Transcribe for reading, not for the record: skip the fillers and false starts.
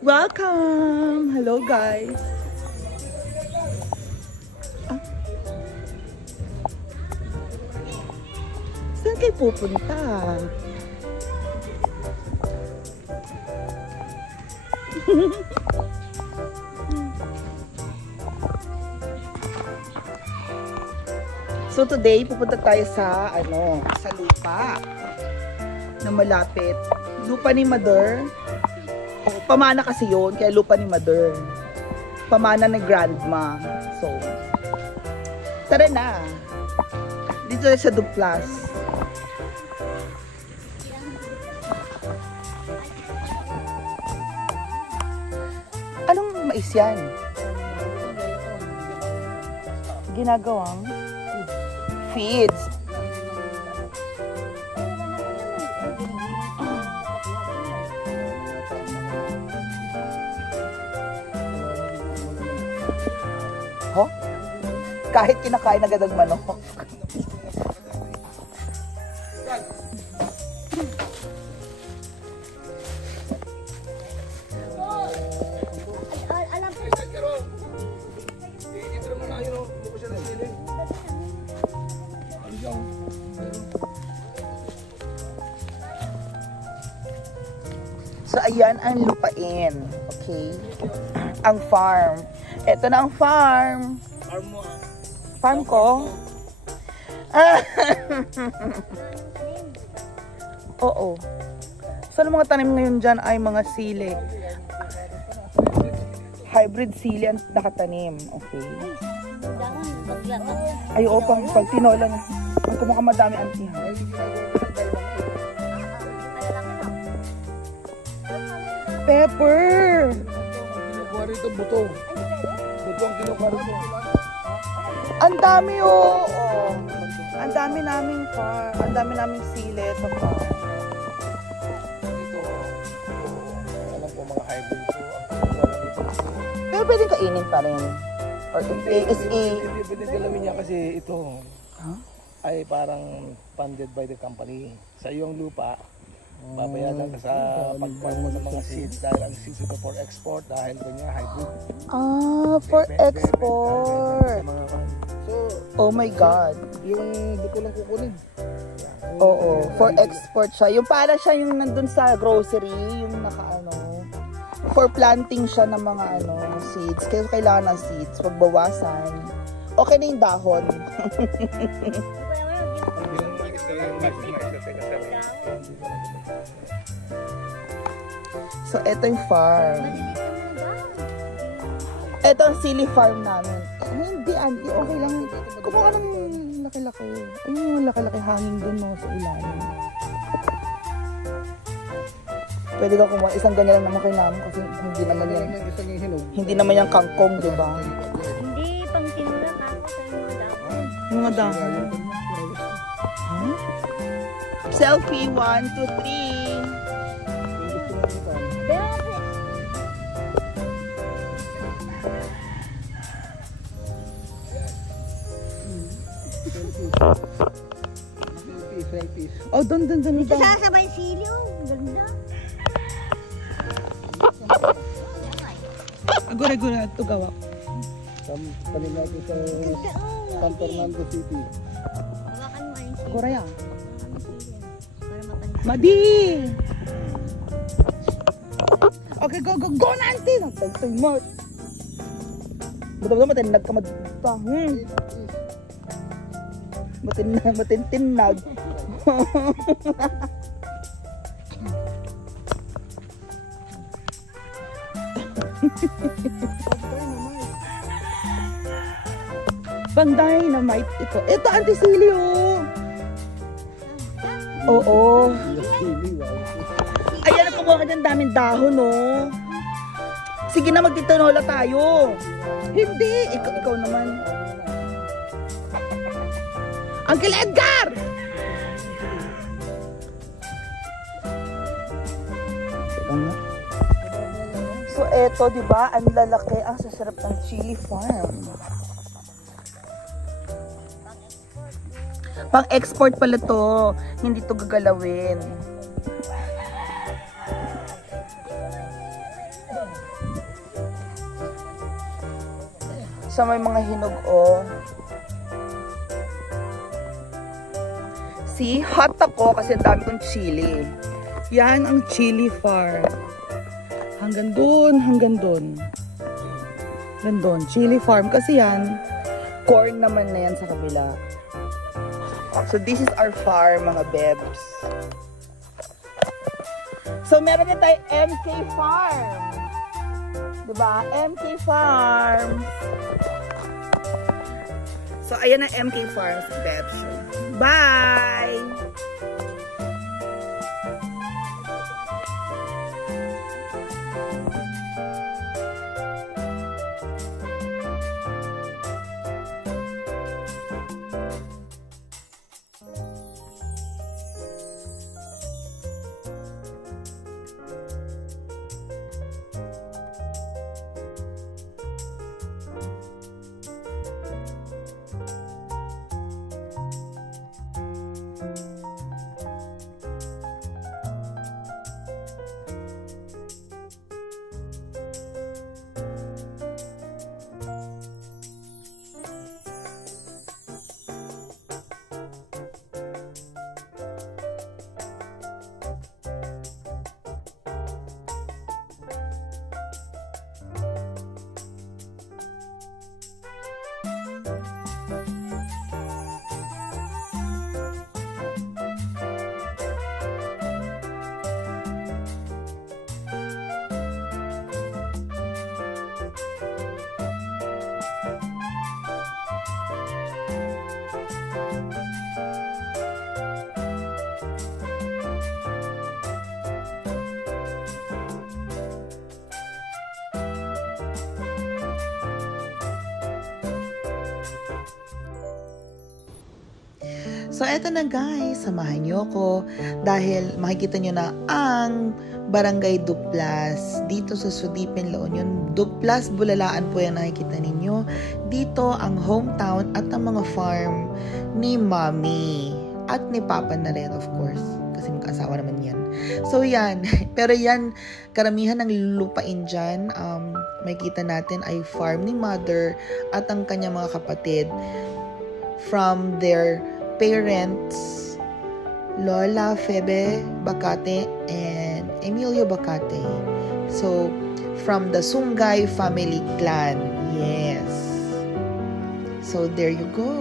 Welcome! Hello guys! Ah. Saan kayo pupunta? So today, pupunta tayo sa sa lupa na malapit. Lupa ni Mother. Pamana kasi yun, kaya lupa ni Mother. Pamana ni Grandma. So, tara na. Dito tayo sa Duplas. Anong mais yan? Ginagawang feeds. Ho? Kahit kinakain agad ang manok. So, ayan ang lupain. Okay? Ang farm. Ito na ang farm. Farm mo ah. Farm ko? Oo. So, ang mga tanim ngayon dyan ay mga sili. Hybrid sili ang nakatanim. Okay. Ay, oo, pag tinola na. Ang kumukha madami ang tihan. Pepper! Kinukuha rito buto. Buto ang kinukuha rito. Ang dami oh! Ang dami naming farm. Ang dami naming sili sa farm. Ito, alam ko mga hybrid ko. Pero pwedeng kainin pa rin. Or is Hindi pwede galawin niya kasi ito Huh? ay parang funded by the company. Sa iyong lupa, babayaran ka sa pagpang ng mga seeds dahil ang seeds ito for export dahil kanya hybrid. For export. So, Oh my God. yung buto lang kukunin. Oo, for export siya. Yung para siya yung nandun sa grocery, yung for planting siya ng mga seeds. Kaya kailangan ng seeds, pagbawasan. Okay na yung dahon. So, eto yung farm. Eto ang sili farm namin. Hindi, auntie. Okay lang. Kumuha ng laki-laki. Ayun yung laki-laki hangin dun sa ilalim. Pwede ka kumuha. Isang ganyan lang naman kailangan kasi hindi naman yung kangkong, di ba? Hindi, pang sinula ka. Mga dahon. Huh? Selfie, 1, 2, 3. Oh, doon. Ito sasabay sili, oh. Ganda. Agura-gura ito gawa. Tanim natin sa San Fernando City. Hawakan mo yung sili. Agura yan. Para mapansin. Madi! Okay, go na, auntie! Nagtagtay mo. Betul-betul matinag ka madita. Matintinag. Pang dynamite ito. Ito, Auntie Silio. Oo. Ayan, kumuha ka dyan daming dahon, oh. Sige na, magtitinola tayo. Hindi. Ikaw naman. Uncle Edgar! So, eto, di ba? Ang lalaki, ang sasarap ng chili farm. Pang-export pala to. Hindi to gagalawin. So may mga hinog, oh. See, hot ako kasi ang dami kong chili. Yan ang chili farm. Hanggang dun, hanggang dun. Hanggang dun, chili farm. Kasi yan, corn naman na yan sa kabila. So this is our farm, mga bebs. So meron na tayo MK Farm. Diba? MK Farm. So ayan ang MK Farms, bebs. Bye! So, eto na guys, samahan nyo ako dahil makikita nyo na ang Barangay Duplas dito sa Sudipin, La Union. Duplas, Bulalaan po yan nakikita ninyo. Dito ang hometown at ang mga farm ni Mommy at ni Papa na rin, of course. Kasi magkaasawa naman yan. So, yan. Pero yan, karamihan ng lupain dyan, makikita natin ay farm ni Mother at ang kanyang mga kapatid from their parents, Lola Febe Bacate and Emilio Bacate. So, from the Sungay family clan. Yes. So, there you go.